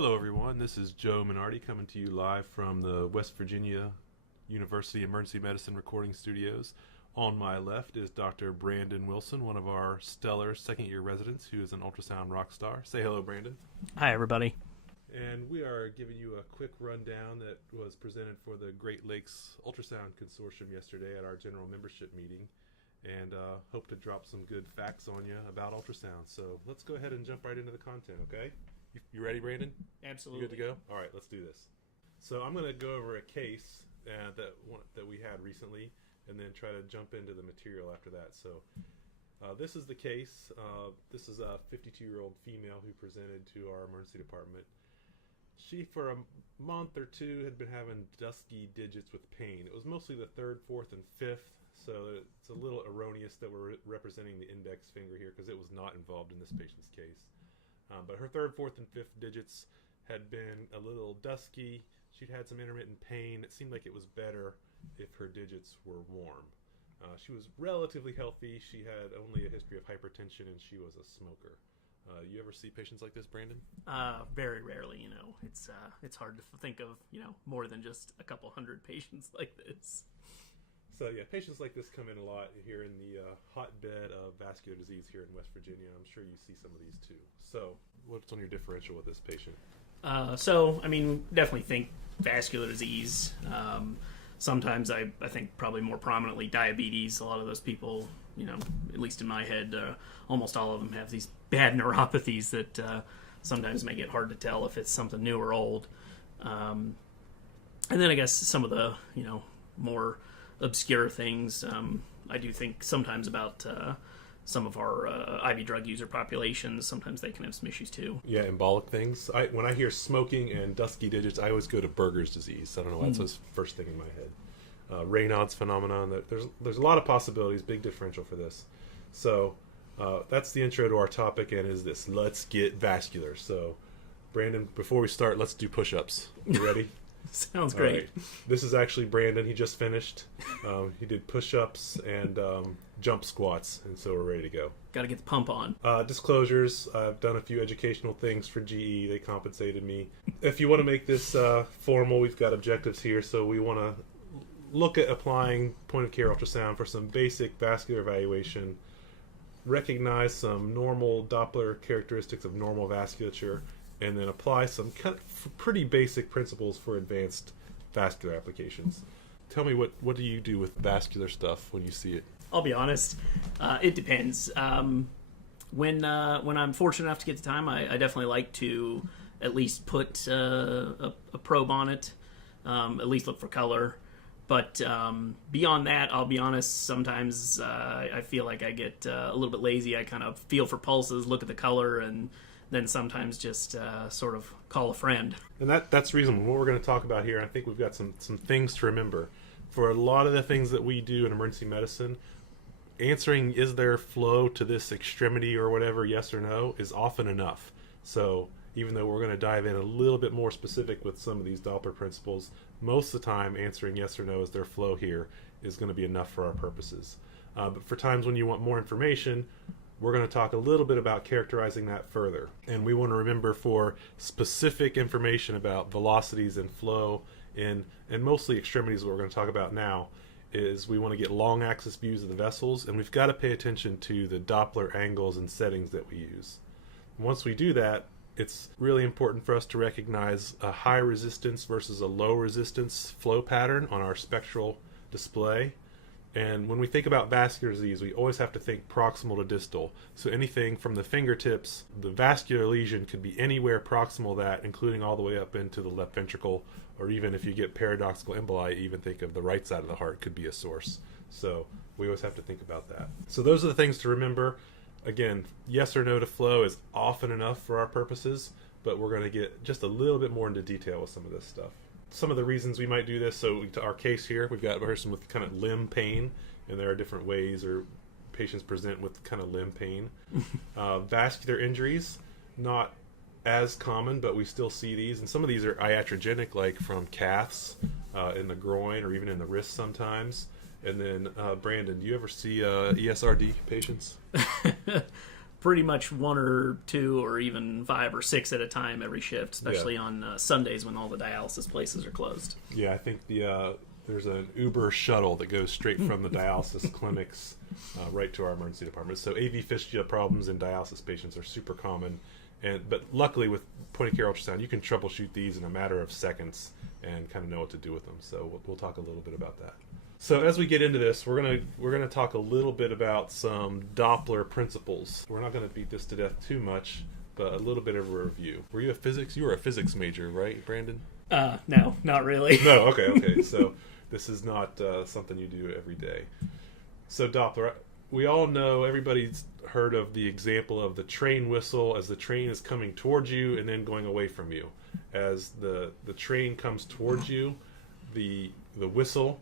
Hello, everyone. This is Joe Minardi coming to you live from the West Virginia University Emergency Medicine Recording Studios. On my left is Dr. Brandon Wilson, one of our stellar second-year residents who is an ultrasound rock star. Say hello, Brandon. Hi, everybody. And we are giving you a quick rundown that was presented for the Great Lakes Ultrasound Consortium yesterday at our general membership meeting, and hope to drop some good facts on you about ultrasound. So let's go ahead and jump right into the content, okay? You ready, Brandon? Absolutely. You good to go? All right, let's do this. So I'm going to go over a case that we had recently, and then try to jump into the material after that. So this is the case. This is a 52-year-old female who presented to our emergency department. She, for a month or two, had been having dusky digits with pain. It was mostly the third, fourth, and fifth, so it's a little erroneous that we're representing the index finger here because it was not involved in this patient's case. But her third, fourth, and fifth digits had been a little dusky. She'd had some intermittent pain. It seemed like it was better if her digits were warm. She was relatively healthy. She had only a history of hypertension, and she was a smoker. You ever see patients like this, Brandon? Very rarely, it's hard to think of, more than just a couple hundred patients like this. So yeah, patients like this come in a lot here in the hotbed of vascular disease here in West Virginia. I'm sure you see some of these too. So what's on your differential with this patient? Definitely think vascular disease. Sometimes I think probably more prominently diabetes. A lot of those people, at least in my head, almost all of them have these bad neuropathies that sometimes make it hard to tell if it's something new or old. And then I guess some of the, more obscure things. I do think sometimes about some of our IV drug user populations. Sometimes they can have some issues too. Yeah, embolic things. When I hear smoking and dusky digits, I always go to Berger's disease. I don't know why that's the first thing in my head. Raynaud's phenomenon. There's a lot of possibilities. Big differential for this. So that's the intro to our topic, and is this: let's get vascular. So, Brandon, before we start, let's do push-ups. You ready? Sounds great. Right. This is actually Brandon. He just finished. He did push-ups and jump squats, and so we're ready to go. Got to get the pump on. Disclosures. I've done a few educational things for GE. They compensated me. If you want to make this formal, we've got objectives here. So we want to look at applying point-of-care ultrasound for some basic vascular evaluation, recognize some normal Doppler characteristics of normal vasculature, and then apply some pretty basic principles for advanced vascular applications. Tell me, what do you do with vascular stuff when you see it? I'll be honest, it depends. When I'm fortunate enough to get the time, I definitely like to at least put a probe on it, at least look for color. But beyond that, I'll be honest, sometimes I feel like I get a little bit lazy. I kind of feel for pulses, look at the color, and then sometimes just sort of call a friend. And that's reasonable. What we're going to talk about here, I think we've got some things to remember. For a lot of the things that we do in emergency medicine, answering is there flow to this extremity or whatever, yes or no, is often enough. So even though we're going to dive in a little bit more specific with some of these Doppler principles, most of the time answering yes or no is there flow here is going to be enough for our purposes. But for times when you want more information, we're going to talk a little bit about characterizing that further. And we want to remember for specific information about velocities and flow and mostly extremities, what we're going to talk about now, is we want to get long axis views of the vessels, and we've got to pay attention to the Doppler angles and settings that we use. Once we do that, it's really important for us to recognize a high resistance versus a low resistance flow pattern on our spectral display. And when we think about vascular disease, we always have to think proximal to distal. So anything from the fingertips, the vascular lesion could be anywhere proximal to that, including all the way up into the left ventricle, or even if you get paradoxical emboli, even think of the right side of the heart could be a source. So we always have to think about that. So those are the things to remember. Again, yes or no to flow is often enough for our purposes, but we're going to get just a little bit more into detail with some of this stuff. Some of the reasons we might do this, so to our case here, we've got a person with kind of limb pain, and there are different ways or patients present with kind of limb pain. Vascular injuries, not as common, but we still see these, and some of these are iatrogenic, like from caths in the groin or even in the wrist sometimes. And then, Brandon, do you ever see ESRD patients? pretty much 1 or 2 or even 5 or 6 at a time every shift, especially on Sundays when all the dialysis places are closed. Yeah, I think there's an Uber shuttle that goes straight from the dialysis clinics right to our emergency department. So AV fistula problems in dialysis patients are super common, but luckily with point-of-care ultrasound, you can troubleshoot these in a matter of seconds and kind of know what to do with them. So we'll talk a little bit about that. So as we get into this, we're gonna talk a little bit about some Doppler principles. We're not gonna beat this to death too much, but a little bit of a review. Were you a physics? You were a physics major, right, Brandon? No, not really. No, okay. So this is not something you do every day. So Doppler, we all know, everybody's heard of the example of the train whistle as the train is coming towards you and then going away from you. As the train comes towards you, the whistle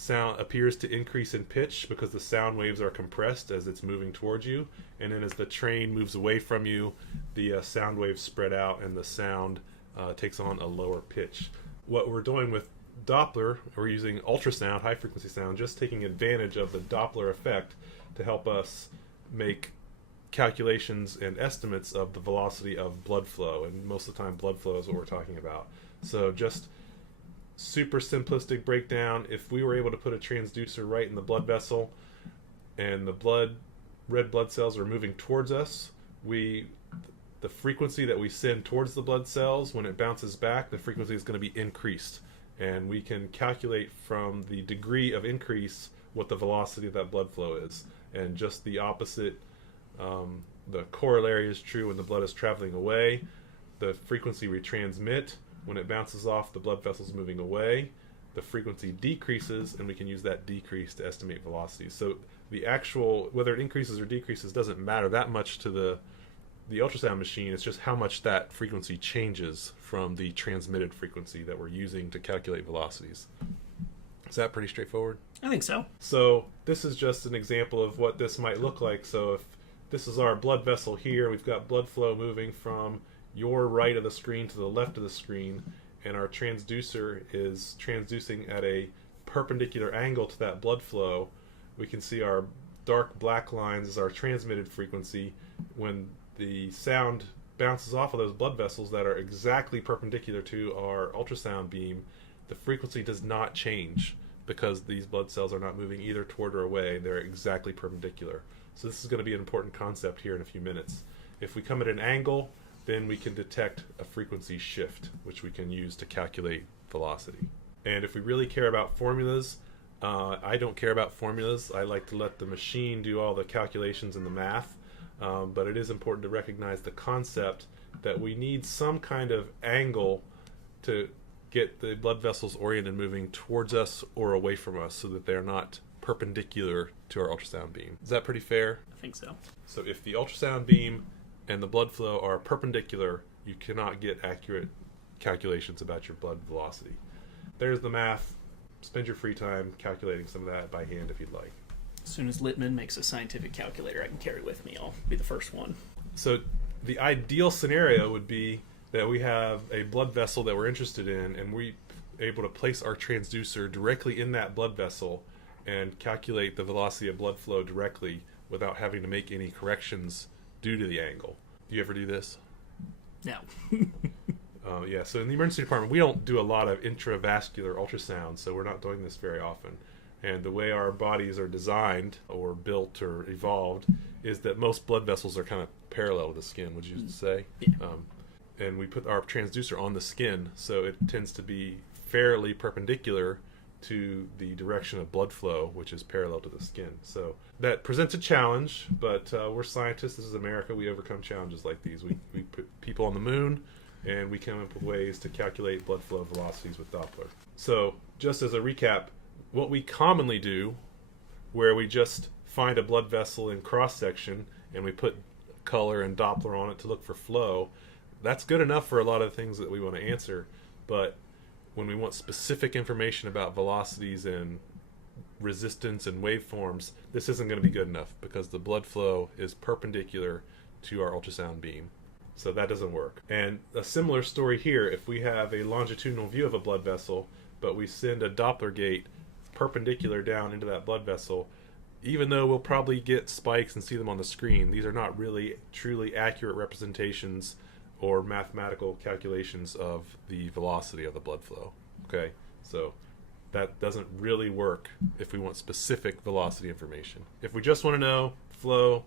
sound appears to increase in pitch because the sound waves are compressed as it's moving towards you, and then as the train moves away from you, the sound waves spread out and the sound takes on a lower pitch. What we're doing with Doppler, we're using ultrasound, high frequency sound, just taking advantage of the Doppler effect to help us make calculations and estimates of the velocity of blood flow, and most of the time blood flow is what we're talking about. So just super simplistic breakdown: if we were able to put a transducer right in the blood vessel and the red blood cells are moving towards us, the frequency that we send towards the blood cells, when it bounces back, the frequency is going to be increased, and we can calculate from the degree of increase what the velocity of that blood flow is. And just the opposite, the corollary is true when the blood is traveling away. The frequency we transmit, when it bounces off the blood vessels moving away, the frequency decreases, and we can use that decrease to estimate velocities. So the actual, whether it increases or decreases, doesn't matter that much to the ultrasound machine. It's just how much that frequency changes from the transmitted frequency that we're using to calculate velocities. Is that pretty straightforward? I think so. So this is just an example of what this might look like. So if this is our blood vessel here, we've got blood flow moving from your right of the screen to the left of the screen, and our transducer is transducing at a perpendicular angle to that blood flow. We can see our dark black lines as our transmitted frequency. When the sound bounces off of those blood vessels that are exactly perpendicular to our ultrasound beam, the frequency does not change because these blood cells are not moving either toward or away. They're exactly perpendicular. So this is going to be an important concept here in a few minutes. If we come at an angle, then we can detect a frequency shift, which we can use to calculate velocity. And if we really care about formulas, I don't care about formulas. I like to let the machine do all the calculations and the math. But it is important to recognize the concept that we need some kind of angle to get the blood vessels oriented, moving towards us or away from us, so that they're not perpendicular to our ultrasound beam. Is that pretty fair? I think so. So if the ultrasound beam and the blood flow are perpendicular, you cannot get accurate calculations about your blood velocity. There's the math. Spend your free time calculating some of that by hand if you'd like. As soon as Littman makes a scientific calculator I can carry with me, I'll be the first one. So the ideal scenario would be that we have a blood vessel that we're interested in, and we're able to place our transducer directly in that blood vessel and calculate the velocity of blood flow directly without having to make any corrections due to the angle. Do you ever do this? No. Yeah, so in the emergency department, we don't do a lot of intravascular ultrasound, so we're not doing this very often. And the way our bodies are designed or built or evolved is that most blood vessels are kind of parallel to the skin, would you say? Yeah. And we put our transducer on the skin, so it tends to be fairly perpendicular to the direction of blood flow, which is parallel to the skin. So that presents a challenge, but we're scientists. This is America. We overcome challenges like these. We put people on the moon, and we come up with ways to calculate blood flow velocities with Doppler. So just as a recap, what we commonly do, where we just find a blood vessel in cross-section and we put color and Doppler on it to look for flow, that's good enough for a lot of the things that we want to answer. But when we want specific information about velocities and resistance and waveforms, this isn't going to be good enough because the blood flow is perpendicular to our ultrasound beam. So that doesn't work. And a similar story here, if we have a longitudinal view of a blood vessel, but we send a Doppler gate perpendicular down into that blood vessel, even though we'll probably get spikes and see them on the screen, these are not really truly accurate representations or mathematical calculations of the velocity of the blood flow. Okay, so that doesn't really work if we want specific velocity information. If we just want to know flow,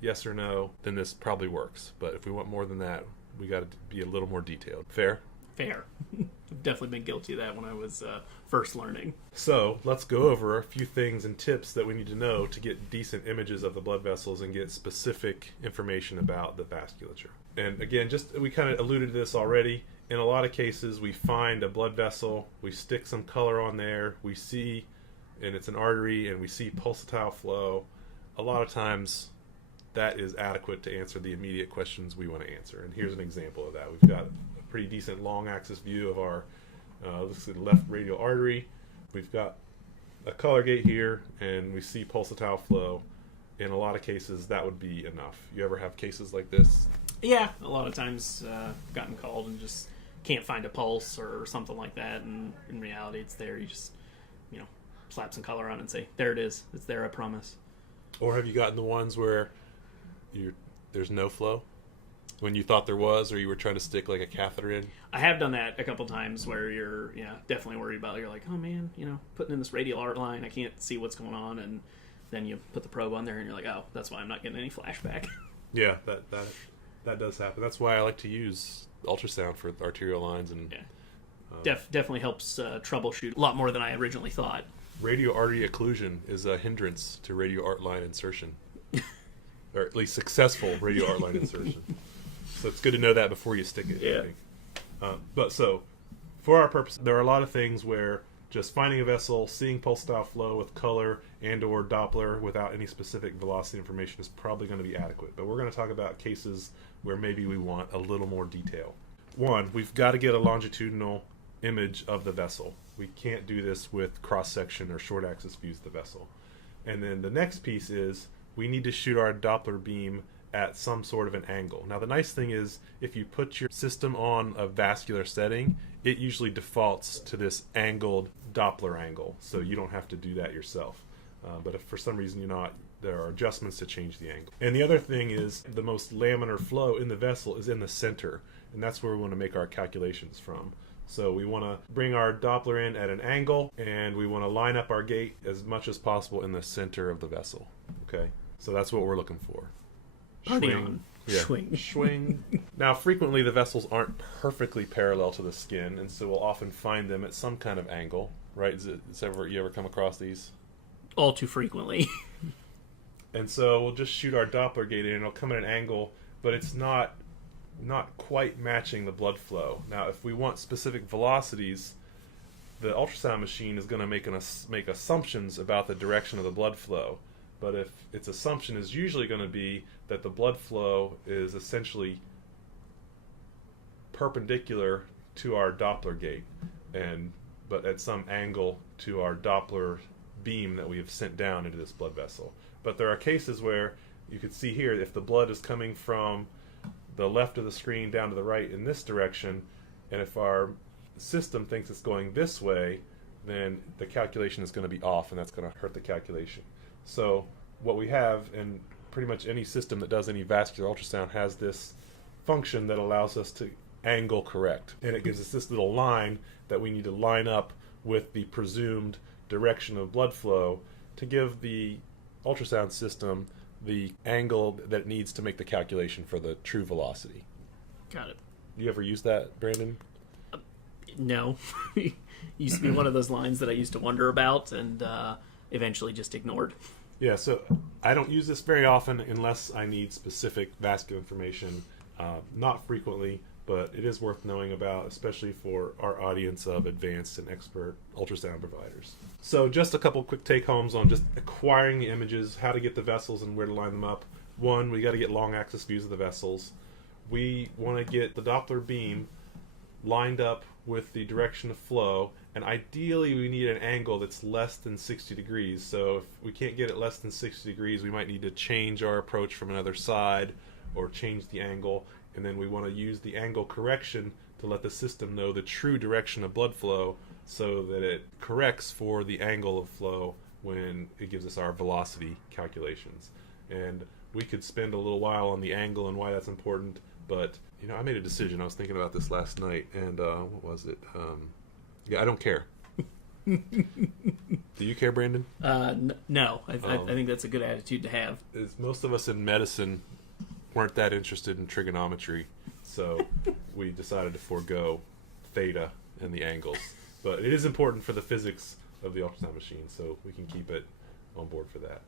yes or no, then this probably works. But if we want more than that, we got to be a little more detailed. Fair? Fair. I've definitely been guilty of that when I was first learning. So let's go over a few things and tips that we need to know to get decent images of the blood vessels and get specific information about the vasculature. And again, we kind of alluded to this already. In a lot of cases, we find a blood vessel, we stick some color on there, we see, and it's an artery, and we see pulsatile flow. A lot of times, that is adequate to answer the immediate questions we want to answer. And here's an example of that. We've got a pretty decent long axis view of our looks at the left radial artery. We've got a color gate here, and we see pulsatile flow. In a lot of cases, that would be enough. You ever have cases like this? Yeah, a lot of times gotten called and just can't find a pulse or something like that, and in reality it's there. You just, slap some color on it and say, there it is. It's there, I promise. Or have you gotten the ones where there's no flow when you thought there was, or you were trying to stick like a catheter in? I have done that a couple times where you're definitely worried about it. You're like, oh man, putting in this radial art line, I can't see what's going on, and then you put the probe on there and you're like, oh, that's why I'm not getting any flashback. Yeah, that does happen. That's why I like to use ultrasound for arterial lines. And definitely helps troubleshoot a lot more than I originally thought. Radial artery occlusion is a hindrance to radial art line insertion, or at least successful radial art line insertion. So it's good to know that before you stick it. Yeah. I think. But so, for our purpose, there are a lot of things where just finding a vessel, seeing pulsatile flow with color and/or Doppler without any specific velocity information is probably going to be adequate. But we're going to talk about cases where maybe we want a little more detail. One, we've got to get a longitudinal image of the vessel. We can't do this with cross-section or short-axis views of the vessel. And then the next piece is we need to shoot our Doppler beam at some sort of an angle. Now the nice thing is if you put your system on a vascular setting, it usually defaults to this angled Doppler angle, so you don't have to do that yourself. But if for some reason you're not, there are adjustments to change the angle. And the other thing is the most laminar flow in the vessel is in the center, and that's where we want to make our calculations from. So we want to bring our Doppler in at an angle, and we want to line up our gate as much as possible in the center of the vessel. Okay, so that's what we're looking for. Swing. Yeah. Swing. Swing. Now, frequently the vessels aren't perfectly parallel to the skin, and so we'll often find them at some kind of angle, right? You ever come across these? All too frequently. And so we'll just shoot our Doppler gate in, and it'll come at an angle, but it's not quite matching the blood flow. Now, if we want specific velocities, the ultrasound machine is going to make assumptions about the direction of the blood flow. But if its assumption is usually going to be that the blood flow is essentially perpendicular to our Doppler gate, but at some angle to our Doppler beam that we have sent down into this blood vessel. But there are cases where you could see here, if the blood is coming from the left of the screen down to the right in this direction, and if our system thinks it's going this way, then the calculation is going to be off, and that's going to hurt the calculation. So what we have, and pretty much any system that does any vascular ultrasound has this function that allows us to angle correct. And it gives us this little line that we need to line up with the presumed direction of blood flow to give the ultrasound system the angle that it needs to make the calculation for the true velocity. Got it. You ever use that, Brandon? No. Used to be one of those lines that I used to wonder about and eventually just ignored. Yeah, so I don't use this very often unless I need specific vascular information. Not frequently, but it is worth knowing about, especially for our audience of advanced and expert ultrasound providers. So just a couple quick take-homes on just acquiring the images, how to get the vessels and where to line them up. One, we got to get long axis views of the vessels. We want to get the Doppler beam lined up with the direction of flow, and ideally we need an angle that's less than 60 degrees. So if we can't get it less than 60 degrees, we might need to change our approach from another side or change the angle, and then we want to use the angle correction to let the system know the true direction of blood flow so that it corrects for the angle of flow when it gives us our velocity calculations. And we could spend a little while on the angle and why that's important, but I made a decision. I was thinking about this last night, and what was it? I don't care. Do you care, Brandon? No. I think that's a good attitude to have. Most of us in medicine weren't that interested in trigonometry, so we decided to forego theta and the angles. But it is important for the physics of the ultrasound machine, so we can keep it on board for that.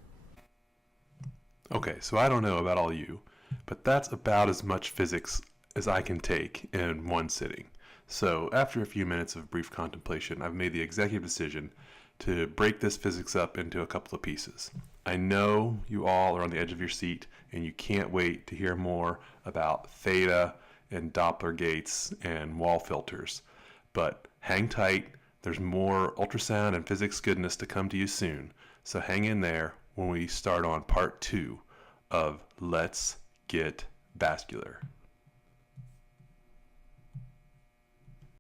Okay, so I don't know about all you, but that's about as much physics as I can take in one sitting. So after a few minutes of brief contemplation, I've made the executive decision to break this physics up into a couple of pieces. I know you all are on the edge of your seat and you can't wait to hear more about theta and Doppler gates and wall filters, but hang tight. There's more ultrasound and physics goodness to come to you soon, so hang in there when we start on part 2 of Let's Get Vascular.